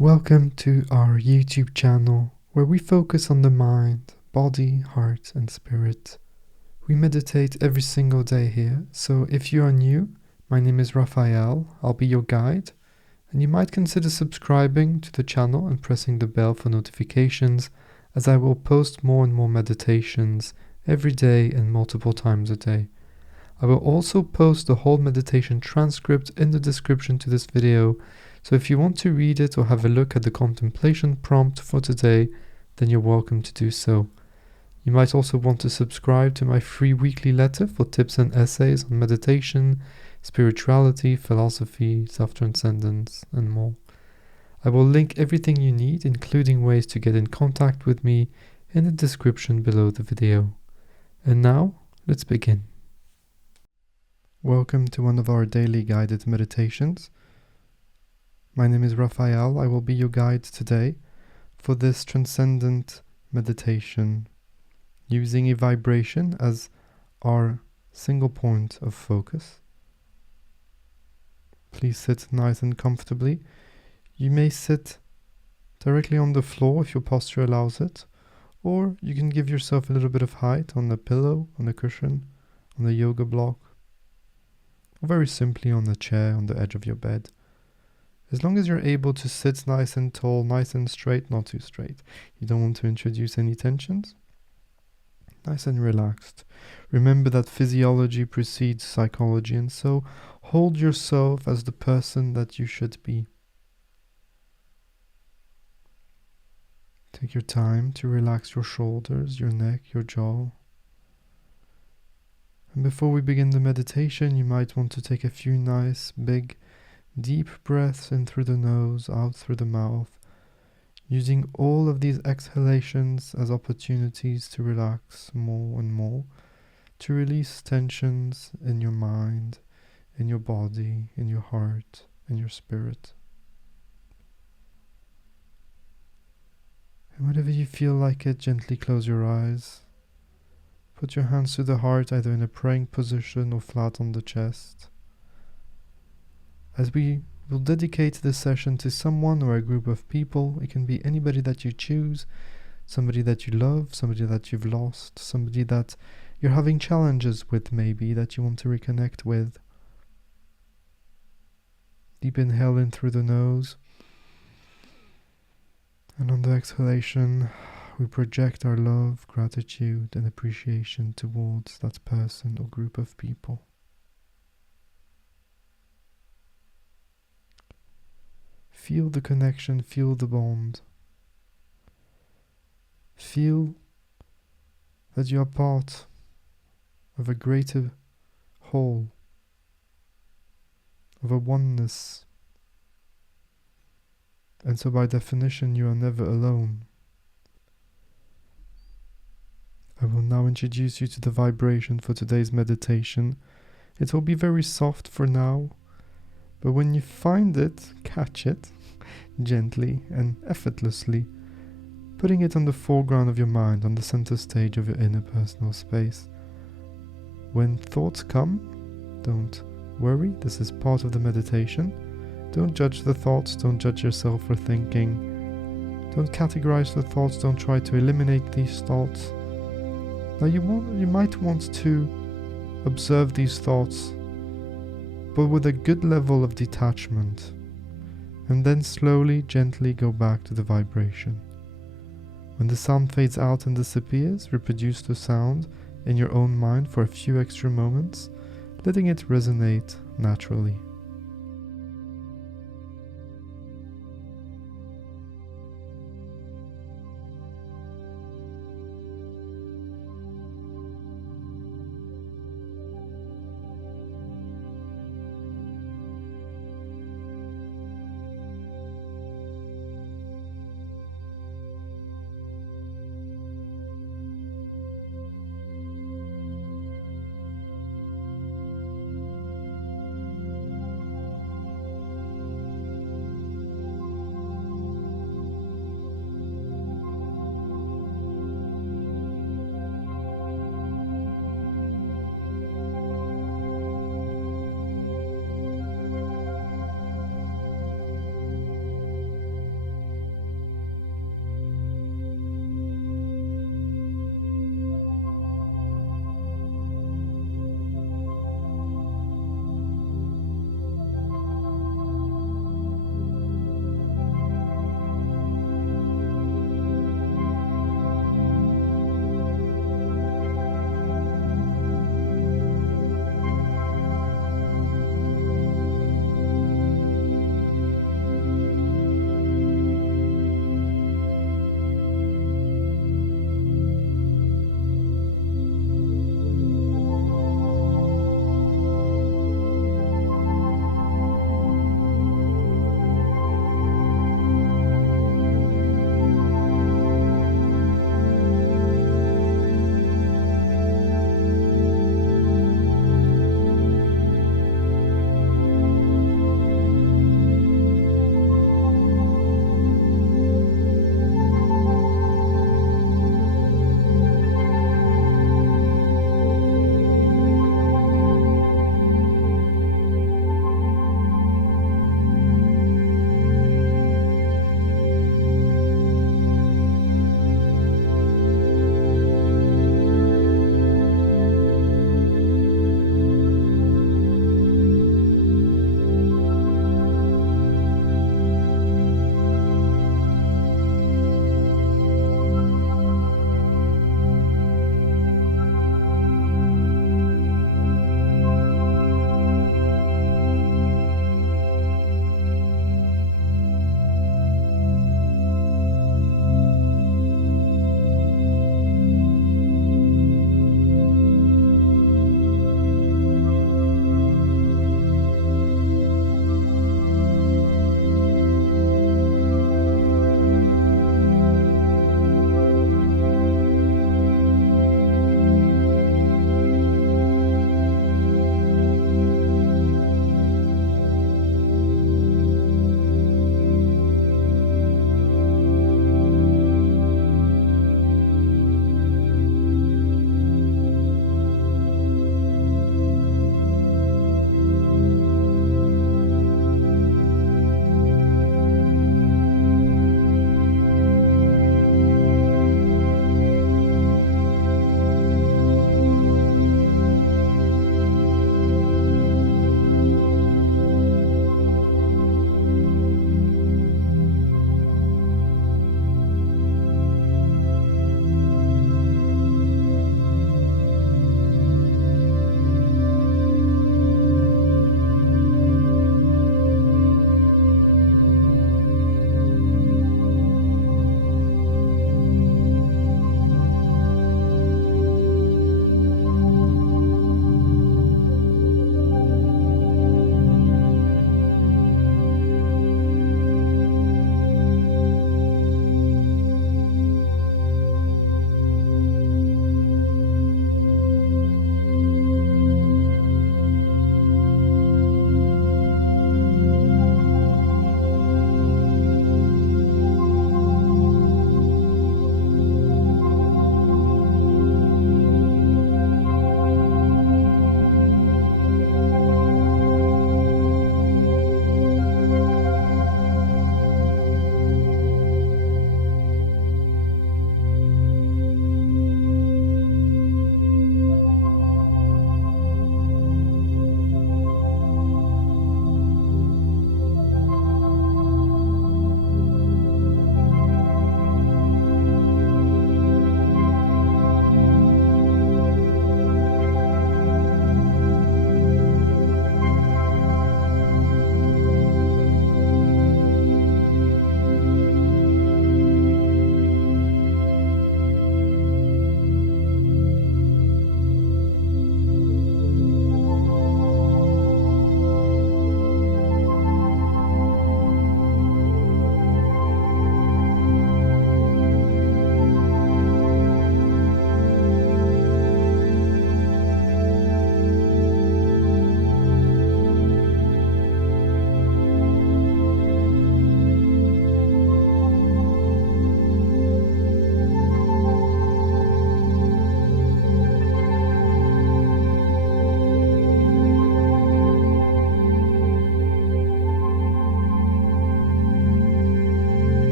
Welcome to our YouTube channel where we focus on the mind, body, heart and spirit. We meditate every single day here, so if you are new, my name is Raphael, I'll be your guide, and you might consider subscribing to the channel and pressing the bell for notifications, as I will post more and more meditations every day and multiple times a day. I will also post the whole meditation transcript in the description to this video, so if you want to read it or have a look at the contemplation prompt for today, then you're welcome to do so. You might also want to subscribe to my free weekly letter for tips and essays on meditation, spirituality, philosophy, self-transcendence, and more. I will link everything you need, including ways to get in contact with me, in the description below the video. And now, let's begin. Welcome to one of our daily guided meditations. My name is Raphael. I will be your guide today for this transcendent meditation, using a vibration as our single point of focus. Please sit nice and comfortably. You may sit directly on the floor if your posture allows it, or you can give yourself a little bit of height on a pillow, on a cushion, on a yoga block, or very simply on a chair on the edge of your bed. As long as you're able to sit nice and tall, nice and straight, not too straight. You don't want to introduce any tensions. Nice and relaxed. Remember that physiology precedes psychology, and so hold yourself as the person that you should be. Take your time to relax your shoulders, your neck, your jaw. And before we begin the meditation, you might want to take a few nice, big, deep breaths in through the nose, out through the mouth, using all of these exhalations as opportunities to relax more and more, to release tensions in your mind, in your body, in your heart, in your spirit. And whenever you feel like it, gently close your eyes. Put your hands to the heart, either in a praying position or flat on the chest. As we will dedicate this session to someone or a group of people, it can be anybody that you choose, somebody that you love, somebody that you've lost, somebody that you're having challenges with maybe, that you want to reconnect with. Deep inhale in through the nose. And on the exhalation, we project our love, gratitude, and appreciation towards that person or group of people. Feel the connection, feel the bond. Feel that you are part of a greater whole, of a oneness. And so by definition, you are never alone. I will now introduce you to the vibration for today's meditation. It will be very soft for now, but when you find it, catch it gently and effortlessly, putting it on the foreground of your mind, on the center stage of your inner personal space. When thoughts come, don't worry, this is part of the meditation. Don't judge the thoughts, don't judge yourself for thinking. Don't categorize the thoughts, don't try to eliminate these thoughts. Now you might want to observe these thoughts, but with a good level of detachment, and then slowly, gently go back to the vibration. When the sound fades out and disappears, reproduce the sound in your own mind for a few extra moments, letting it resonate naturally.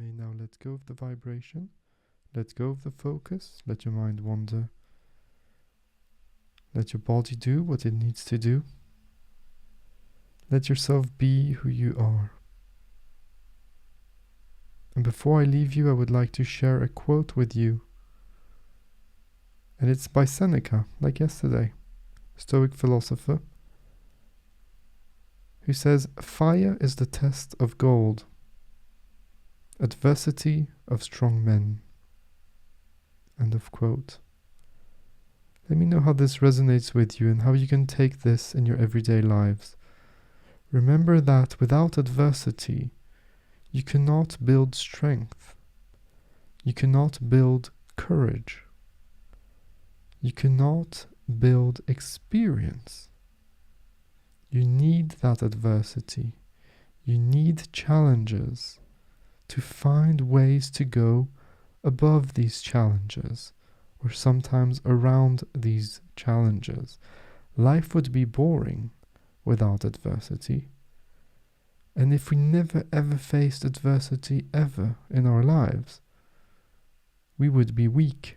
may now let go of the vibration, let go of the focus, let your mind wander. Let your body do what it needs to do. Let yourself be who you are. And before I leave you, I would like to share a quote with you. And it's by Seneca, like yesterday, Stoic philosopher, who says, "Fire is the test of gold, adversity of strong men." End of quote. Let me know how this resonates with you and how you can take this in your everyday lives. Remember that without adversity, you cannot build strength. You cannot build courage. You cannot build experience. You need that adversity. You need challenges to find ways to go above these challenges, or sometimes around these challenges. Life would be boring without adversity. And if we never ever faced adversity ever in our lives, we would be weak.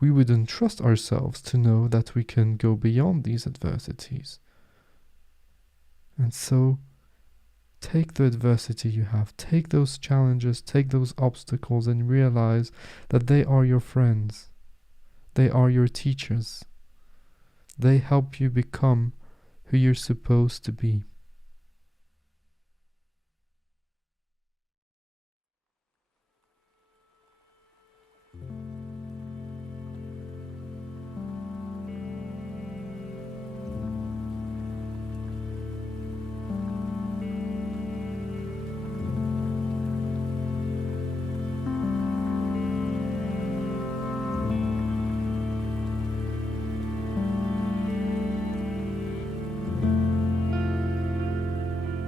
We wouldn't trust ourselves to know that we can go beyond these adversities. And so, take the adversity you have, take those challenges, take those obstacles, and realize that they are your friends. They are your teachers. They help you become who you're supposed to be.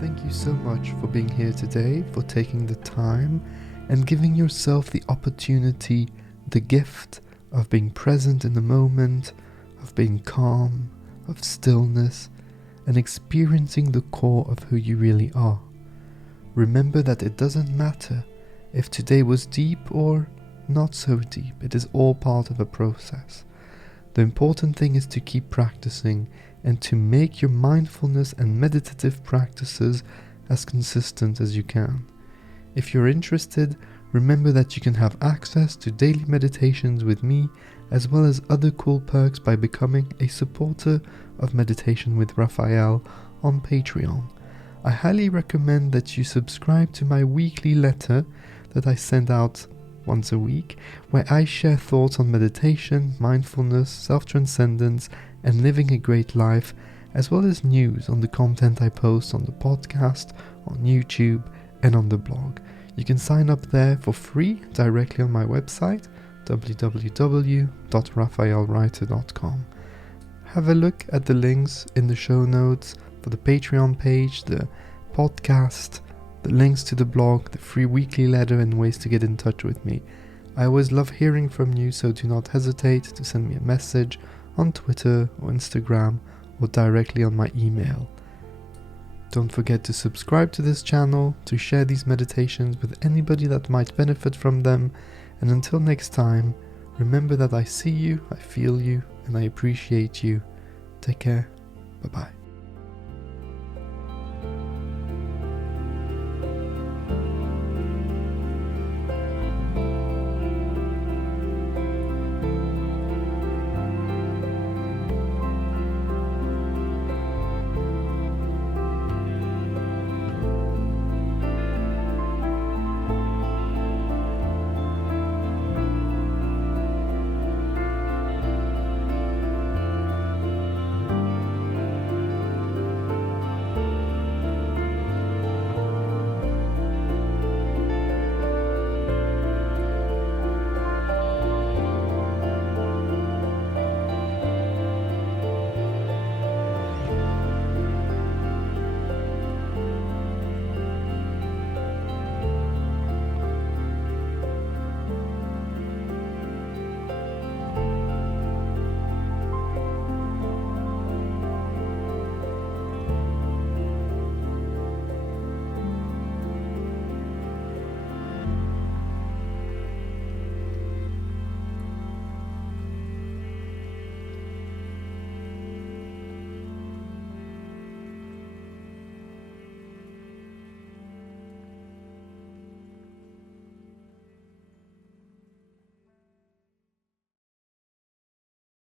Thank you so much for being here today, for taking the time and giving yourself the opportunity, the gift of being present in the moment, of being calm, of stillness, and experiencing the core of who you really are. Remember that it doesn't matter if today was deep or not so deep. It is all part of a process. The important thing is to keep practicing and to make your mindfulness and meditative practices as consistent as you can. If you're interested, remember that you can have access to daily meditations with me, as well as other cool perks by becoming a supporter of Meditation with Raphael on Patreon. I highly recommend that you subscribe to my weekly letter that I send out once a week, where I share thoughts on meditation, mindfulness, self-transcendence, and living a great life, as well as news on the content I post on the podcast, on YouTube, and on the blog. You can sign up there for free directly on my website, www.raphaelreiter.com. Have a look at the links in the show notes for the Patreon page, the podcast, the links to the blog, the free weekly letter, and ways to get in touch with me. I always love hearing from you, so do not hesitate to send me a message on Twitter or Instagram or directly on my email. Don't forget to subscribe to this channel, to share these meditations with anybody that might benefit from them, and until next time, remember that I see you, I feel you, and I appreciate you. Take care. Bye-bye.